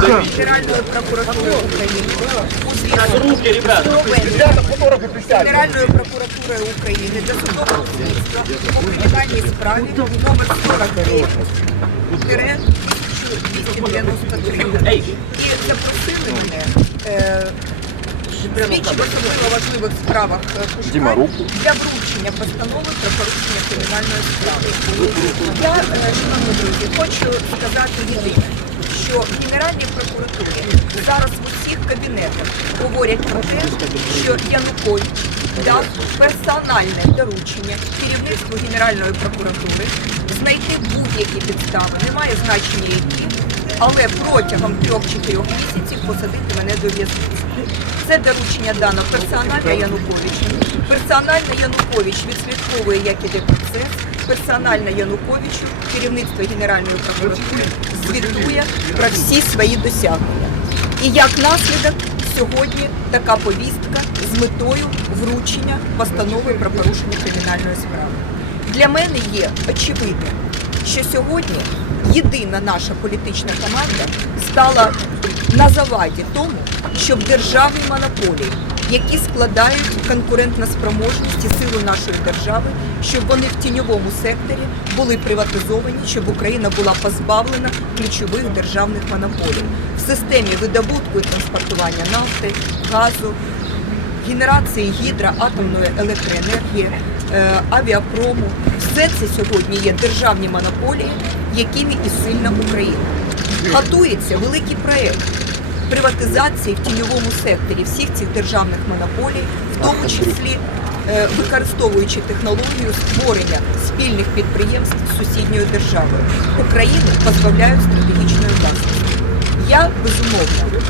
Тихо. Генеральної прокуратури України у зв'язку Руки, ребята. з Генеральної прокуратури України до судового слідства у кримінальній справі номер 49 тире 1293. І запросили мене е, особливо важливих справах е, для вручення постанови про порушення кримінальної справи. Я, е, шановні друзі, хочу сказати єдине, що в Генеральній прокуратурі зараз в усіх кабінетах говорять про те, що Янукович дав персональне доручення керівництву Генеральної прокуратури знайти будь-які підстави, немає значення які, але протягом трьох-чотирьох місяців посадити мене до в'язниці. Це доручення дано персонально Януковичу. Персонально Янукович відслідковує, як іде процес. Персонально Януковичу керівництво Генеральної прокуратури звітує про всі свої досягнення. І як наслідок сьогодні така повістка з метою вручення постанови про порушення кримінальної справи. Для мене є очевидним, що сьогодні єдина наша політична команда стала на заваді тому, щоб державні монополії, які складають конкурентну спроможність і силу нашої держави, щоб вони в тіньовому секторі були приватизовані, щоб Україна була позбавлена ключових державних монополій в системі видобутку і транспортування нафти, газу, генерації гідроатомної електроенергії, е, авіапрому. Все це сьогодні є державні монополії, якими і сильна Україна. Готується великий проєкт приватизації в тіньовому секторі всіх цих державних монополій, в тому числі е, використовуючи технологію створення спільних підприємств з сусідньою державою. Україну позбавляють стратегічної власності. Я безумовно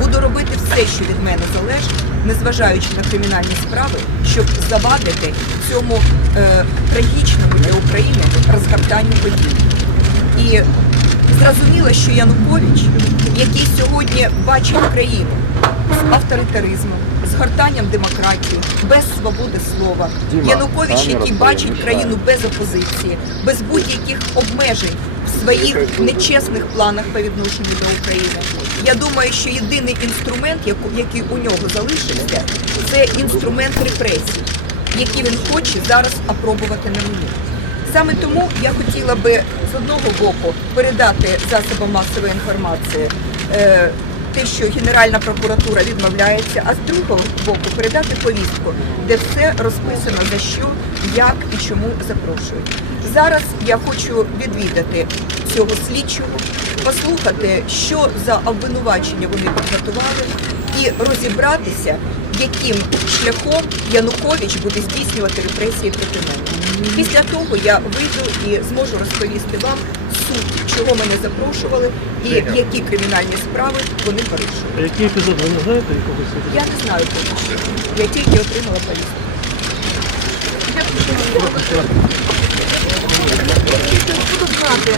буду робити все, що від мене залежить, незважаючи на кримінальні справи, щоб завадити цьому е, трагічному для України розгортанню подій. І зрозуміло, що Янукович, який сьогодні бачить країну з авторитаризмом, з гортанням демократії, без свободи слова, Янукович, який бачить країну без опозиції, без будь-яких обмежень в своїх нечесних планах по відношенню до України. Я думаю, що єдиний інструмент, який у нього залишився, це інструмент репресій, який він хоче зараз опробувати на мені. Саме тому я хотіла би з одного боку передати засобам масової інформації е, те, що Генеральна прокуратура відмовляється, а з другого боку передати повістку, де все розписано за що, як і чому запрошують. Зараз я хочу відвідати цього слідчого, послухати, що за обвинувачення вони підготували, і розібратися, яким шляхом Янукович буде здійснювати репресії проти мене. Після того я вийду і зможу розповісти вам суть, чого мене запрошували і які кримінальні справи вони порушили. А який епізод ви не знаєте якогось? Я не знаю поки що. Я тільки отримала повістку. Буду знати.